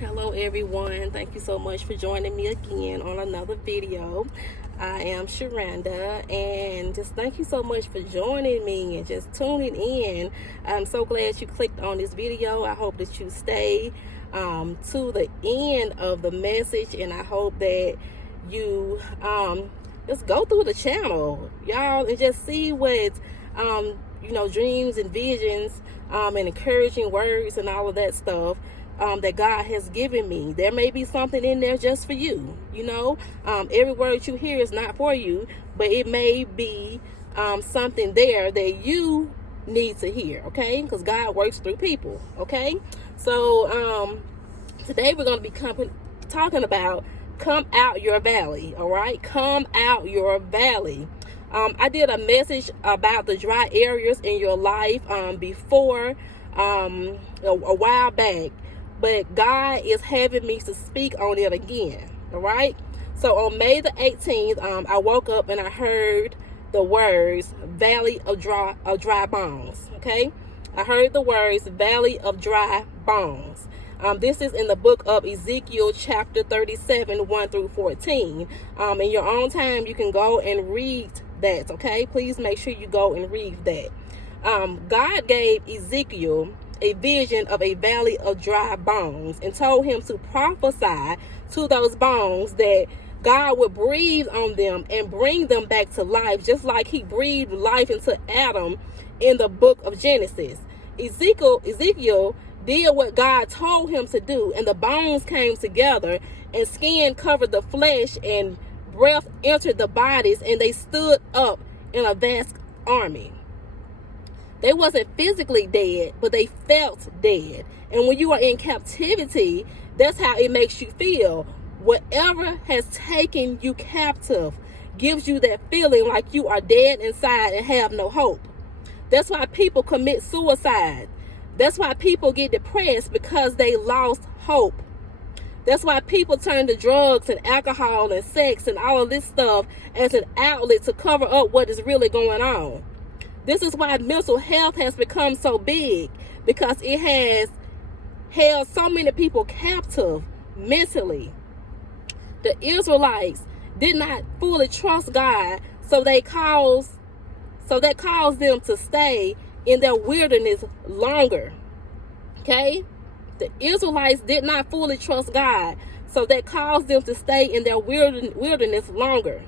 Hello everyone, thank you so much for joining me again on another video. I am Sharanda, and just thank you so much for joining me and just tuning in. I'm so glad you clicked on this video. I hope that you stay to the end of the message, and I hope that you just go through the channel, y'all, and just see what dreams and visions and encouraging words and all of that stuff that God has given me. There may be something in there just for you. Every word you hear is not for you, but it may be something there that you need to hear, okay? Because God works through people, okay? So today we're going to be talking about come out your valley, all right? Come out your valley. I did a message about the dry areas in your life before a while back, but God is having me to speak on it again, all right? So on May the 18th, I woke up and I heard the words valley of dry bones, okay? I heard the words valley of dry bones. This is in the book of Ezekiel chapter 37, 1 through 14. In your own time, you can go and read that, okay? Please make sure you go and read that. God gave Ezekiel a vision of a valley of dry bones and told him to prophesy to those bones that God would breathe on them and bring them back to life, just like he breathed life into Adam in the book of Genesis. Ezekiel did what God told him to do, and the bones came together, and skin covered the flesh, and breath entered the bodies, and they stood up in a vast army. They wasn't physically dead, but they felt dead. And when you are in captivity, that's how it makes you feel. Whatever has taken you captive gives you that feeling like you are dead inside and have no hope. That's why people commit suicide. That's why people get depressed, because they lost hope. That's why people turn to drugs and alcohol and sex and all of this stuff as an outlet to cover up what is really going on. This is why mental health has become so big, because it has held so many people captive mentally. The Israelites did not fully trust God, so that caused them to stay in their wilderness longer. Okay? The Israelites did not fully trust God, so that caused them to stay in their wilderness longer.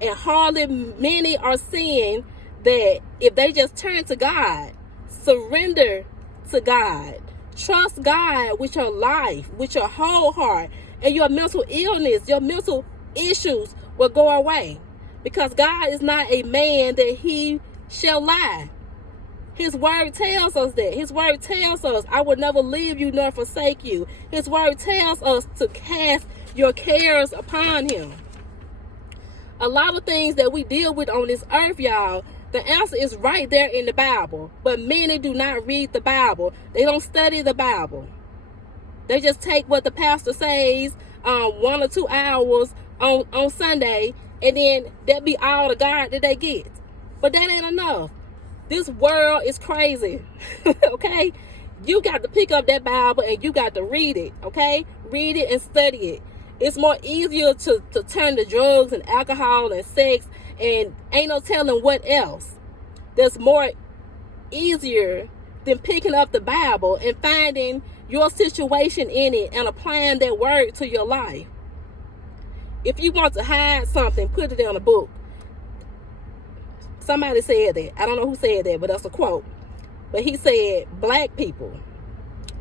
And hardly many are seeing that if they just turn to God, surrender to God, trust God with your life, with your whole heart, and your mental illness, your mental issues will go away. Because God is not a man that he shall lie. His word tells us that. His word tells us, I will never leave you nor forsake you. His word tells us to cast your cares upon him. A lot of things that we deal with on this earth, y'all, the answer is right there in the Bible. But many do not read the Bible. They don't study the Bible. They just take what the pastor says 1 or 2 hours on Sunday, and then that be all the God that they get. But that ain't enough. This world is crazy. Okay? You got to pick up that Bible and you got to read it. Okay? Read it and study it. It's more easier to turn to drugs and alcohol and sex, and ain't no telling what else. That's more easier than picking up the Bible and finding your situation in it and applying that word to your life. If you want to hide something, put it in a book. Somebody said that. I don't know who said that, but that's a quote. But he said black people.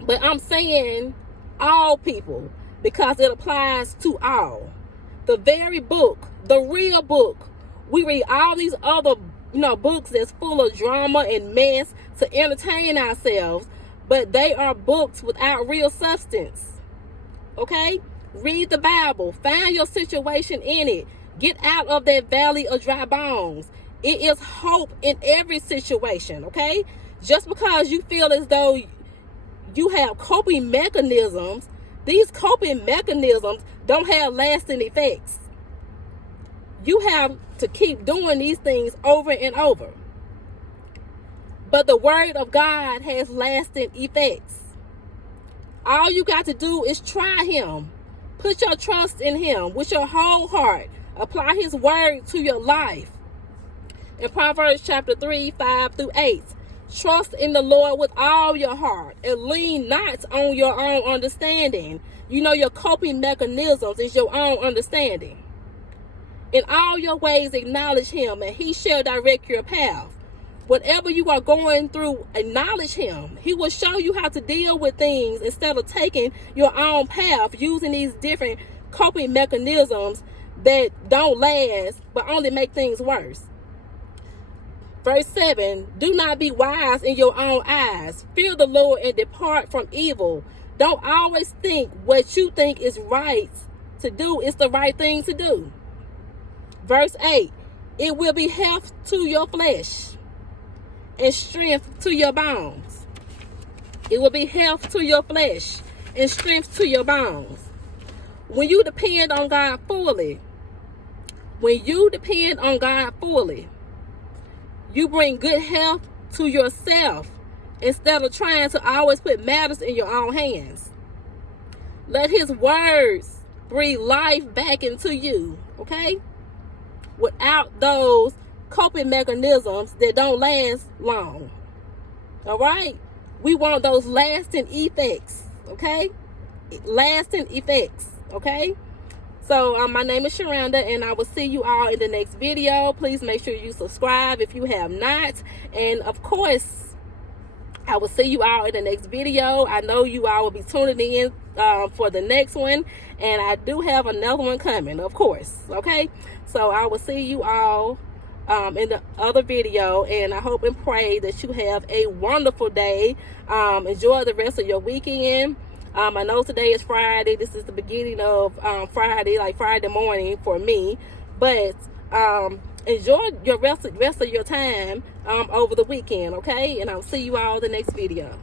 But I'm saying all people, because it applies to all. The very book, the real book. We read all these other books that's full of drama and mess to entertain ourselves, but they are books without real substance. Okay? Read the Bible. Find your situation in it. Get out of that valley of dry bones. It is hope in every situation, okay? Just because you feel as though you have coping mechanisms, these coping mechanisms don't have lasting effects. You have to keep doing these things over and over. But the word of God has lasting effects. All you got to do is try him. Put your trust in him with your whole heart. Apply his word to your life. In Proverbs chapter 3, 5 through 8, trust in the Lord with all your heart and lean not on your own understanding. You know, your coping mechanisms is your own understanding. In all your ways acknowledge him, and he shall direct your path. Whatever you are going through, acknowledge him. He will show you how to deal with things instead of taking your own path, using these different coping mechanisms that don't last but only make things worse. Verse 7, do not be wise in your own eyes. Fear the Lord and depart from evil. Don't always think what you think is right to do is the right thing to do. Verse 8, it will be health to your flesh and strength to your bones. It will be health to your flesh and strength to your bones. When you depend on God fully, you bring good health to yourself instead of trying to always put matters in your own hands. Let his words breathe life back into you, okay? Without those coping mechanisms that don't last long. All right? We want those lasting effects, okay? Lasting effects, okay? So my name is Sharanda, and I will see you all in the next video. Please make sure you subscribe if you have not. And of course, I will see you all in the next video. I know you all will be tuning in for the next one, and I do have another one coming, of course, okay? So I will see you all in the other video, and I hope and pray that you have a wonderful day. Enjoy the rest of your weekend. I know today is Friday. This is the beginning of Friday, like Friday morning for me. But enjoy your rest of your time over the weekend, okay? And I'll see you all in the next video.